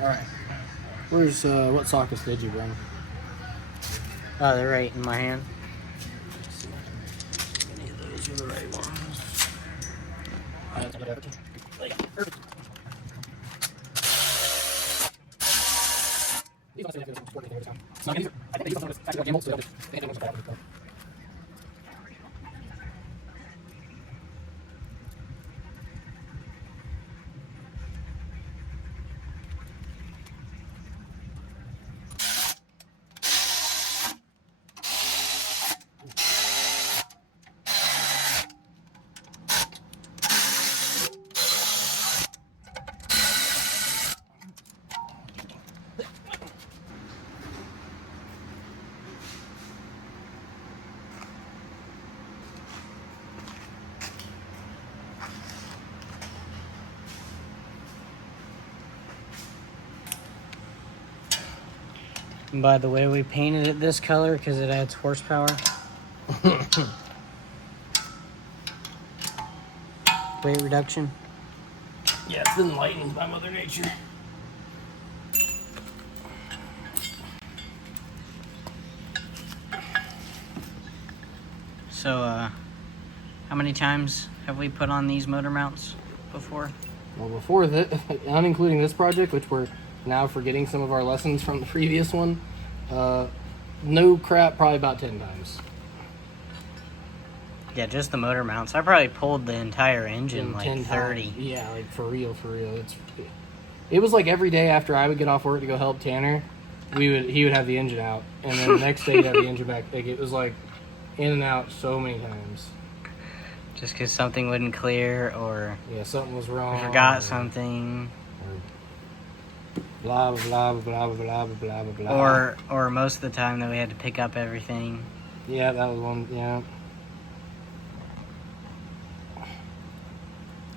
Alright. Where's, what sockets did you bring? Oh, they're right in my hand. Any of those are the right ones. Perfect. And by the way, we painted it this color because it adds horsepower. Weight reduction. Yeah, it's been lightened by Mother Nature. So, how many times have we put on these motor mounts before? Well, before that, unincluding this project, which we're now forgetting some of our lessons from the previous one, no crap, probably about 10 times. Yeah, just the motor mounts. I probably pulled the entire engine like 10 30. times. Yeah, like for real. It was like every day after I would get off work to go help Tanner, he would have the engine out, and then the next day he'd have the engine back. Like, it was like in and out so many times. Just because something wouldn't clear, or Yeah, something was wrong. we forgot something. Blah blah blah blah blah blah blah blah. Or most of the time that we had to pick up everything. Yeah, that was one. Yeah.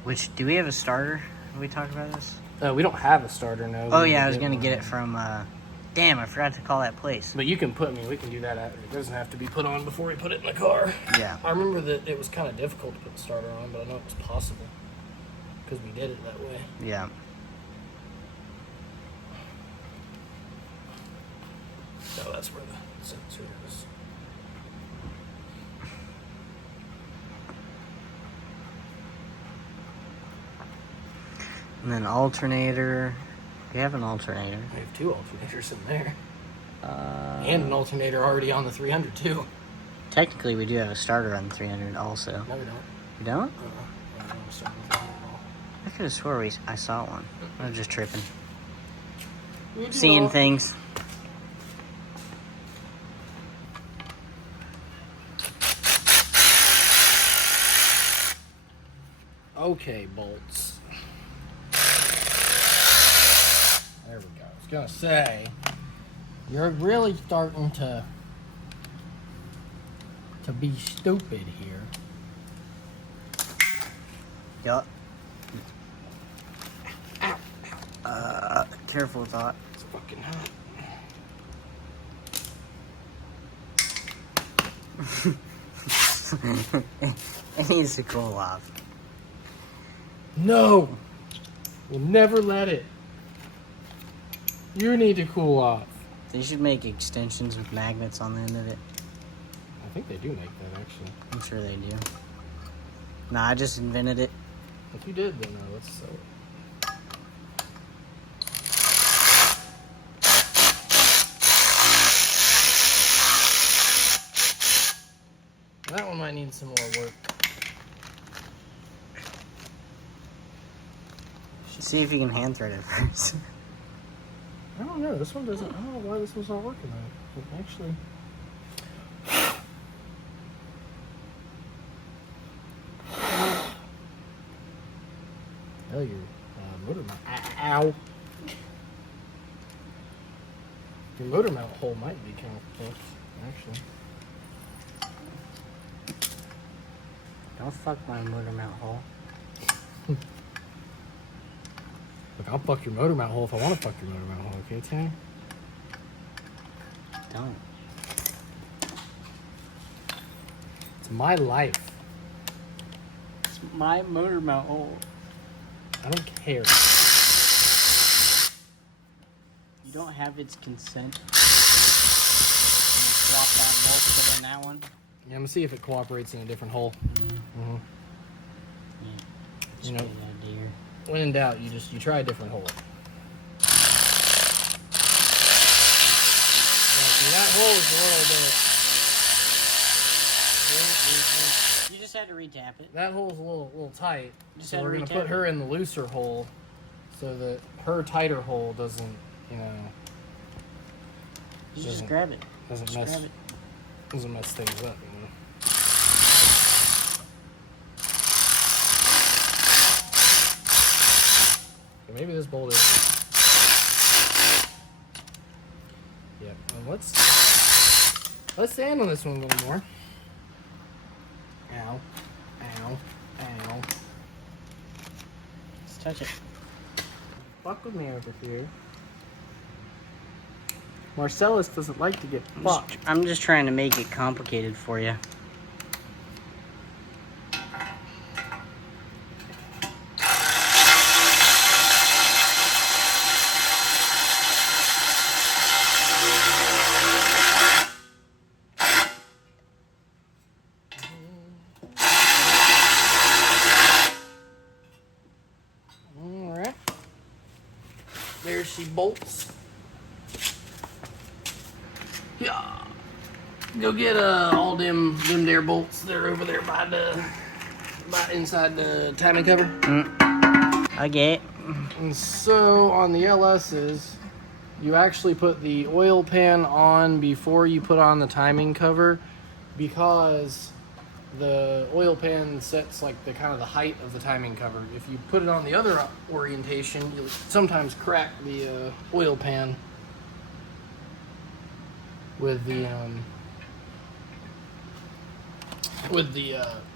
Which, do we have a starter? Did we talk about this? We don't have a starter, no. Oh yeah, I was gonna get it from. Damn, I forgot to call that place. But you can put me. We can do that after. It doesn't have to be put on before we put it in the car. Yeah. I remember that it was kind of difficult to put the starter on, but I know it was possible because we did it that way. Yeah. So that's where the sensor is. And then alternator. We have an alternator. We have two alternators in there. And an alternator already on the 300 too. Technically, we do have a starter on the 300 also. No, we don't. You don't? I don't start with that at all. I could have swore I saw one. I was just tripping. We Seeing don't. things. Okay, bolts. There we go. I was gonna say, you're really starting to be stupid here. Yup. Careful with that. It's fucking hot. It needs to cool off. No! We'll never let it. You need to cool off. They should make extensions with magnets on the end of it. I think they do make that, actually. I'm sure they do. Nah, I just invented it. If you did, then let's sell it. That one might need some more work. See if you can hand thread it first. I don't know. This one doesn't. I don't know why this one's not working right. It actually. Oh, your motor mount. Ow. Your motor mount hole might be kind of close, actually. Don't fuck my motor mount hole. Look, I'll fuck your motor mount hole if I want to fuck your motor mount hole, okay, Tanner? Don't. It's my life. It's my motor mount hole. I don't care. You don't have its consent. Swap that bolt, put in that one. Yeah, I'm gonna see if it cooperates in a different hole. Yeah, You know, deer. when in doubt, you try a different hole. Yeah, see, that hole is a little bit. You just had to retap it. That hole's a little tight, Just so had to we're gonna retap put her it. in the looser hole, so that her tighter hole doesn't, You just grab it. Doesn't Just grab it. mess things up, you know. Okay, maybe this bolt is. Yeah, well, let's stand on this one a little more. Ow, ow, ow. Let's touch it. Fuck with me over here. Marcellus doesn't like to get fucked. I'm just trying to make it complicated for you. Alright. There she bolts. Yeah. Go get all them there bolts. They're over there by inside the timing cover. Okay. And so on the LS's, you actually put the oil pan on before you put on the timing cover, because the oil pan sets like the kind of the height of the timing cover. If you put it on the other orientation, you'll sometimes crack the oil pan with the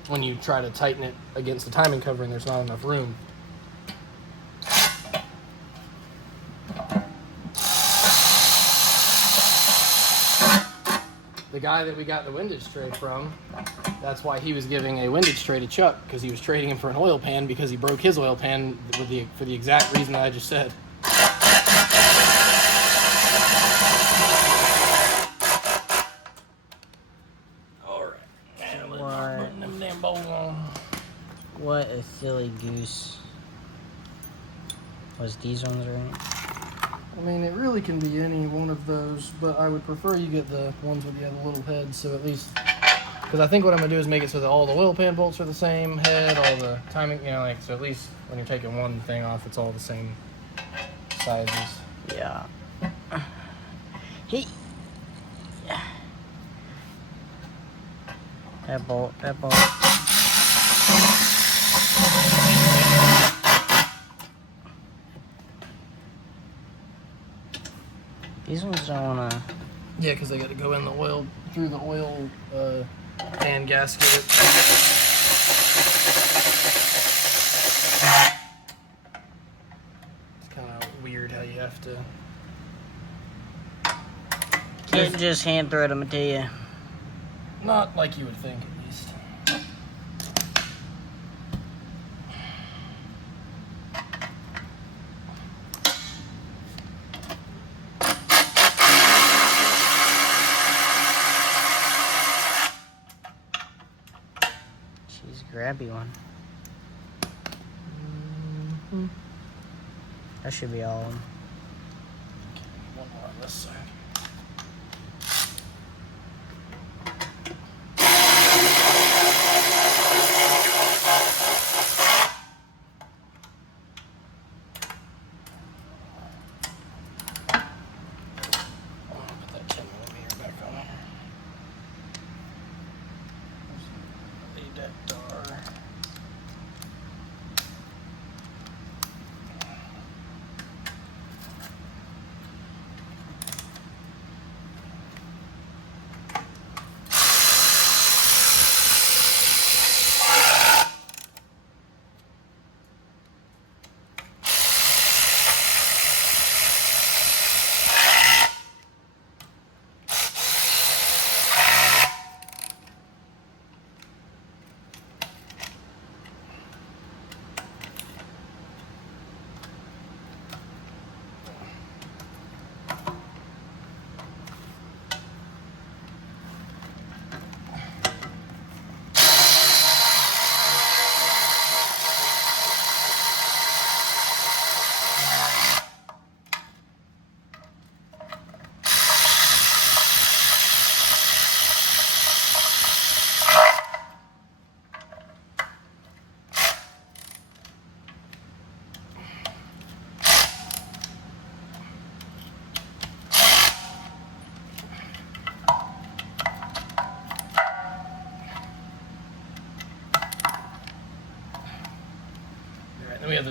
when you try to tighten it against the timing cover and there's not enough room. The guy that we got the windage tray from, that's why he was giving a windage tray to Chuck, because he was trading him for an oil pan because he broke his oil pan for the exact reason that I just said. Alright. Putting them damn bolts on. What a silly goose. Was these ones right? I mean, it really can be any one of those, but I would prefer you get the ones with the little heads, so at least, because I think what I'm going to do is make it so that all the oil pan bolts are the same head, all the timing, so at least when you're taking one thing off, it's all the same sizes. Yeah. Hey. That bolt. These ones don't wanna. Yeah, because they got to go in the oil, through the oil pan gasket. It's kind of weird how you have to. Can't just hand thread them to you. Not like you would think, at least. She's a grabby one. Mm-hmm. That should be all of them. One more on this side.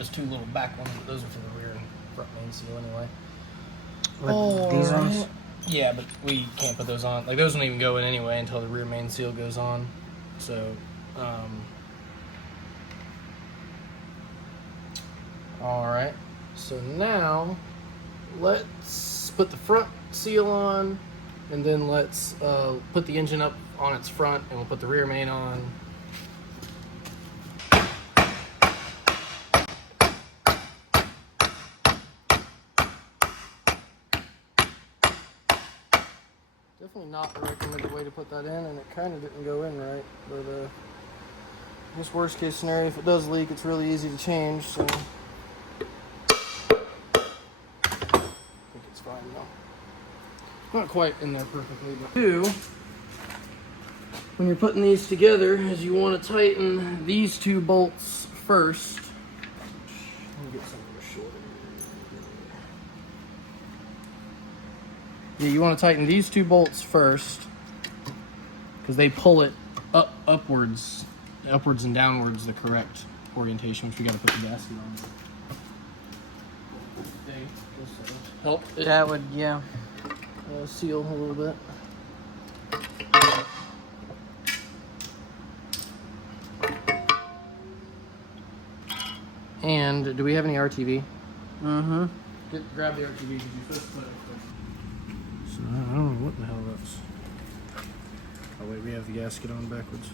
those two little back ones, but those are for the rear and front main seal anyway. These ones? Yeah, but we can't put those on. Like, those don't even go in anyway until the rear main seal goes on. So, alright. So now, let's put the front seal on, and then let's put the engine up on its front, and we'll put the rear main on. Definitely not the recommended way to put that in, and it kind of didn't go in right. But just worst case scenario, if it does leak, it's really easy to change. So I think it's fine though. Not quite in there perfectly, but when you're putting these together, is you want to tighten these two bolts first. Let me get some of the shorter. Yeah, you want to tighten these two bolts first because they pull it upwards and downwards the correct orientation, which we got to put the gasket on. Help it That would, yeah. seal a little bit. And do we have any RTV? Mm-hmm. Grab the RTV because you first put it. So I don't know what the hell that's. Oh wait, we have the gasket on backwards.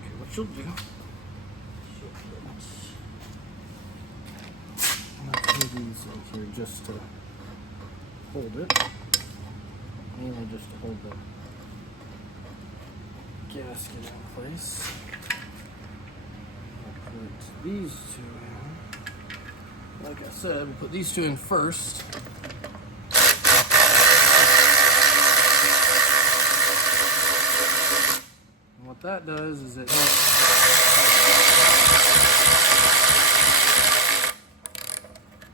Okay, what you'll do. These things here just to hold it, mainly just to hold the gasket in place. I'll put these two in. Like I said, we put these two in first. And what that does is it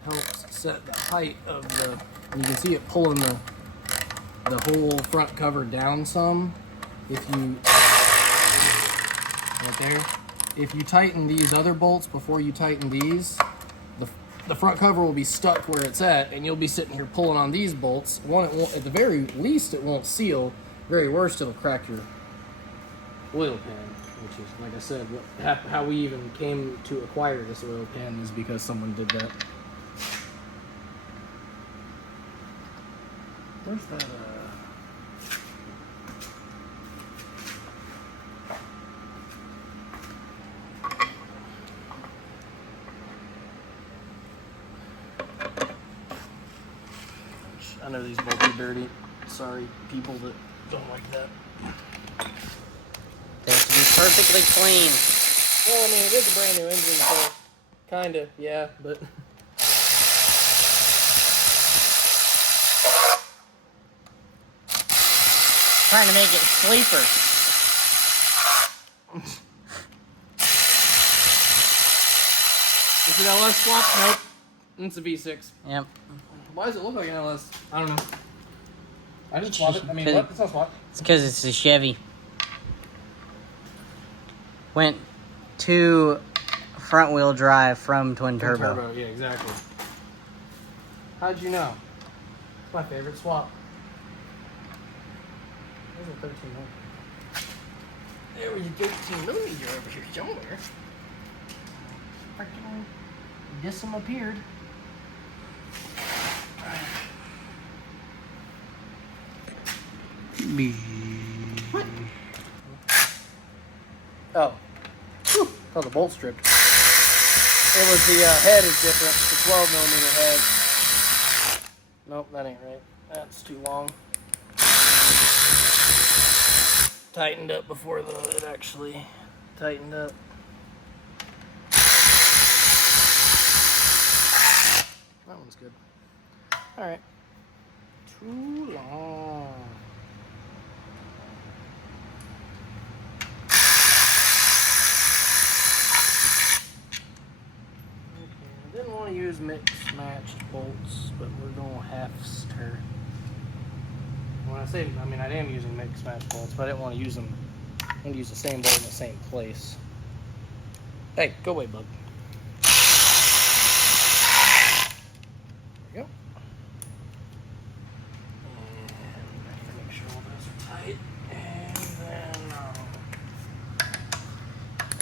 helps set the height of the, you can see it pulling the whole front cover down some. If you, right there, if you tighten these other bolts before you tighten these, the front cover will be stuck where it's at, and you'll be sitting here pulling on these bolts. One, it won't, at the very least, it won't seal. Very worst, it'll crack your oil pan, which is, like I said, how we even came to acquire this oil pan is because someone did that. Where's that, I know these bolts are dirty. Sorry, people that don't like that. They have to be perfectly clean. Well, I mean, it is a brand new engine, so kinda, yeah, but... Trying to make it sleeper. Is it LS swap? Nope. It's a V6. Yep. Why does it look like an LS? I don't know. I didn't swap it. I mean, what? It's not swap. It's because it's a Chevy. Went to front wheel drive from twin turbo. Yeah, exactly. How'd you know? It's my favorite swap. There's a 13 millimeter. There was a 13 millimeter over here somewhere. Freaking disappeared. What? Oh. Whew. Oh, the bolt stripped. It was the head is different. It's a 12 millimeter head. Nope, that ain't right. That's too long. Tightened up before it actually tightened up. That one's good. Alright. Too long. want to use mixed matched bolts, but we're going half-stir. When I say, I mean, I am using mixed matched bolts, but I didn't want to use them. I want to use the same bolt in the same place. Hey, go away, bug. There you go. And make sure all those are tight. And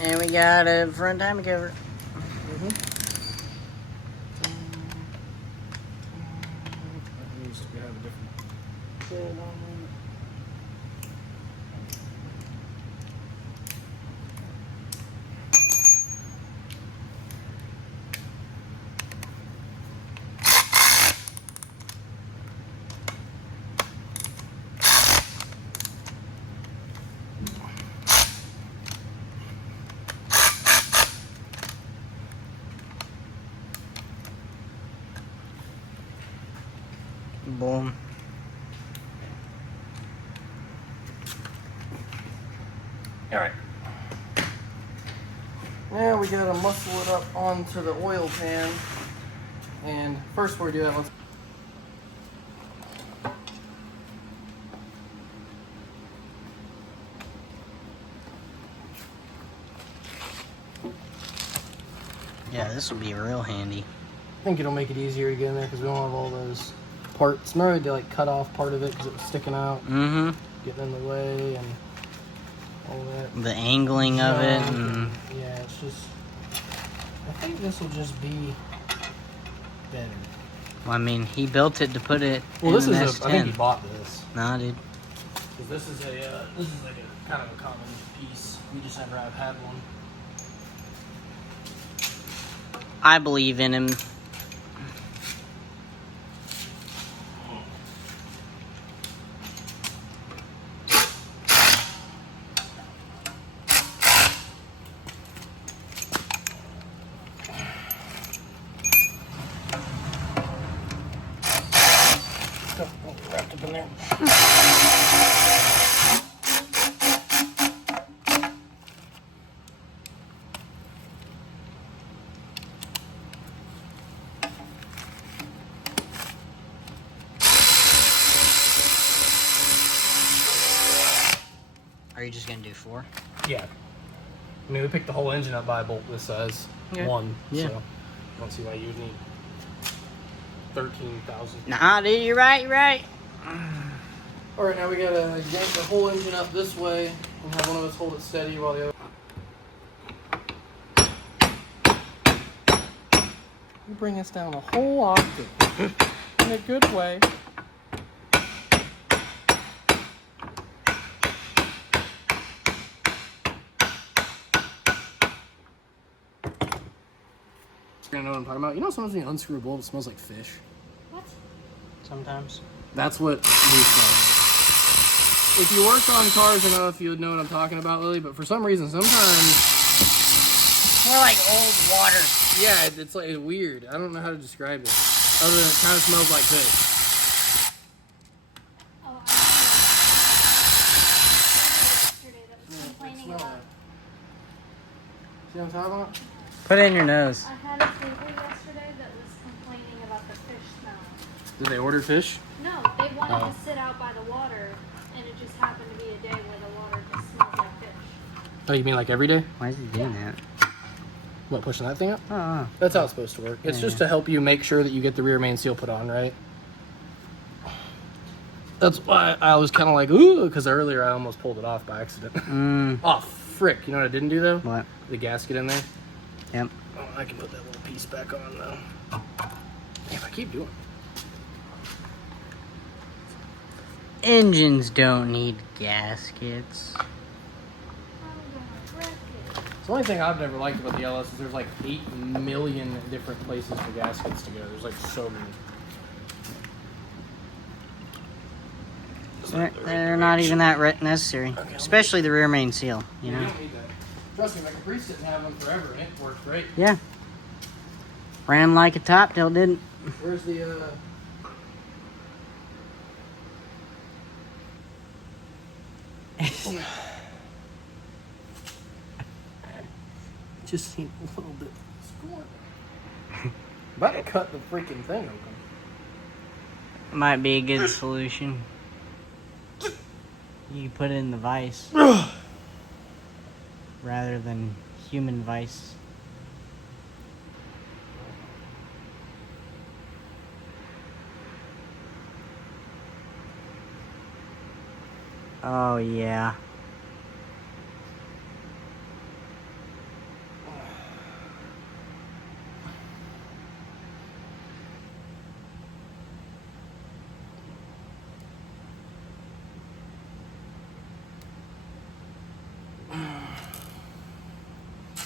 then, And we got a front timing cover. Boom. All right. Now we gotta muscle it up onto the oil pan. And first before we do that, let's... Yeah, this will be real handy. I think it'll make it easier to get in there because we don't have all those parts. Remember they like cut off part of it because it was sticking out, getting in the way and all that. The angling of it. And... yeah, it's just... I think this will just be better. Well, I mean, he built it to put it Well, this in is an a... S10. I think he bought this. Nah, dude. Because this is a... this is like a kind of a common piece. We just never have had one. I believe in him. Wrapped up in there. Are you just gonna do 4? Yeah. I mean, we picked the whole engine up by a bolt this size. Okay. One. Yeah. So I don't see why you would need 13,000. Nah, dude, you're right, you're right. All right, now we gotta yank the whole engine up this way and have one of us hold it steady while the other. You bring us down a whole octave in a good way. You know what I'm talking about? You know, sometimes when you unscrew a bolt, it smells like fish. What? Sometimes. That's what we smell. If you worked on cars, I don't know if you would know what I'm talking about, Lily, but for some reason, sometimes... More like old water. yeah, it's like, it's weird. I don't know how to describe it. Other than it kind of smells like fish. Oh, yesterday that was complaining about. See what I'm talking about? Put it in your nose. I had a table yesterday that was complaining about the fish smell. Did they order fish? No, they wanted Oh. to sit out by the water, and it just happened to be a day where the water just smells like fish. Oh, you mean like every day? Why is he doing that? What, pushing that thing up? Oh. That's how it's supposed to work. It's just to help you make sure that you get the rear main seal put on, right? That's why I was kind of like, ooh, because earlier I almost pulled it off by accident. Oh, frick. You know what I didn't do, though? What? The gasket in there. Yep. Oh, I can put that little piece back on, though. Damn, I keep doing it. Engines don't need gaskets. I'm gonna wreck it. It's the only thing I've never liked about the LS is there's like 8 million different places for gaskets to go. There's like so many. They're not even that necessary. Especially the rear main seal, you You know? don't need that. Trust me, my Caprice didn't have them forever, and it worked great. Yeah. Ran like a top till it didn't. Where's the, Just seemed a little bit scorned. About to cut the freaking thing open. Might be a good solution. You put it in the vise rather than human vice. Oh yeah.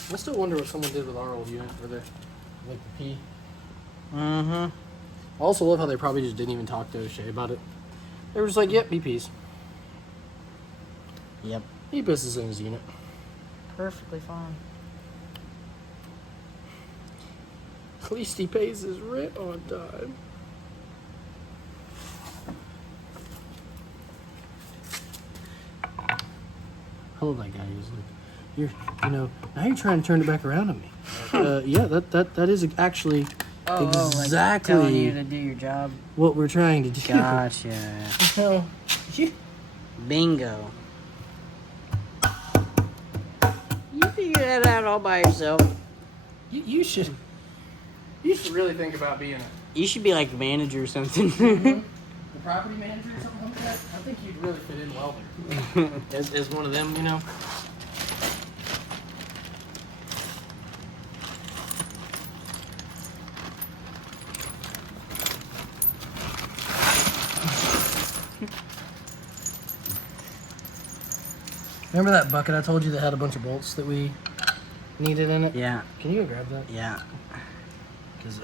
I still wonder what someone did with our old unit for the P. Mm-hmm. I also love how they probably just didn't even talk to O'Shea about it. They were just like, yep, BP's. Yep. He puts this in his unit. Perfectly fine. At least he pays his rent on time. I love that guy. He was like, now you're trying to turn it back around on me. Yeah, that is actually like exactly telling you to do your job. what we're trying to do. Gotcha. Bingo. You figure that out all by yourself. You should really think about being You should be like a manager or something. the property manager or something like that. I think you'd really fit in well there. as one of them, you know. Remember that bucket I told you that had a bunch of bolts that we needed in it? Yeah. Can you go grab that? Yeah. 'Cause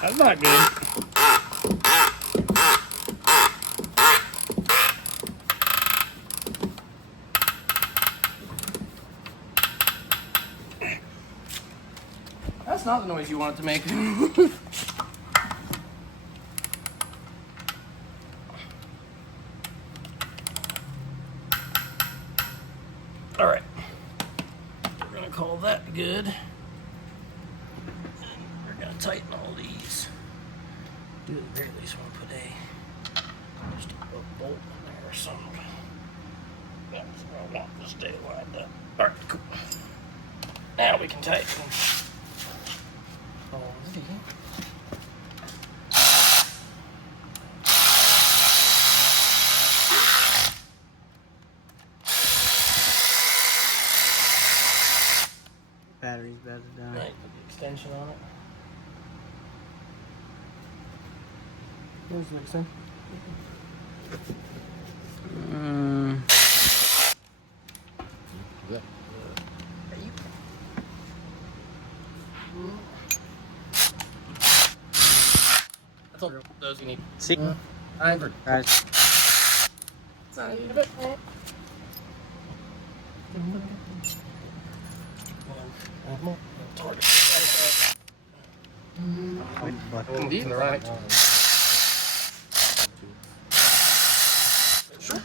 that's not good. That's not the noise you want it to make. All right. We're gonna call that good. And we're gonna tighten all these. Do at the very least want to put just a bolt in there or something. That's where I want to stay lined up. All right, cool. Now we can tighten. All these. Battery's about to die. Right, put the extension on it. Where's the extension? That's all those you need. See? I've heard. Guys. It's not even a bit. Indeed, they're right. Sure.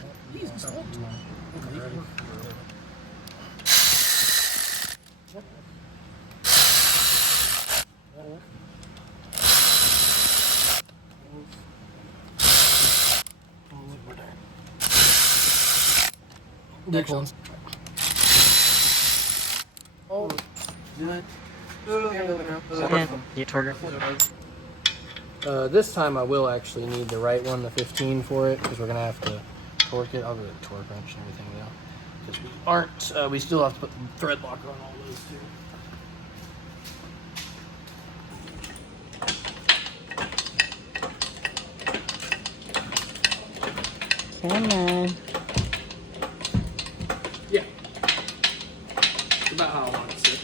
Next one. Oh, good. You torque it. This time I will actually need the right one, the 15 for it, because we're gonna have to torque it. I'll do the torque wrench and everything now. Because we aren't, we still have to put the thread locker on all those too. Come on. Yeah. About how I want it to sit.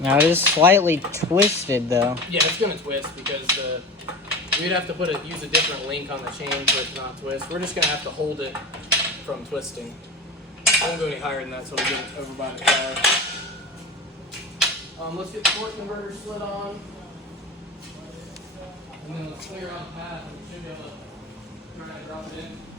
Now it is slightly twisted though. Yeah, it's gonna twist because we'd have to use a different link on the chain for it to not twist. We're just gonna have to hold it from twisting. I won't go any higher than that, so we'll get it over by the car. Let's get the torque converter slid on, and then let's clear out the path, and we should be able to try and drop it in.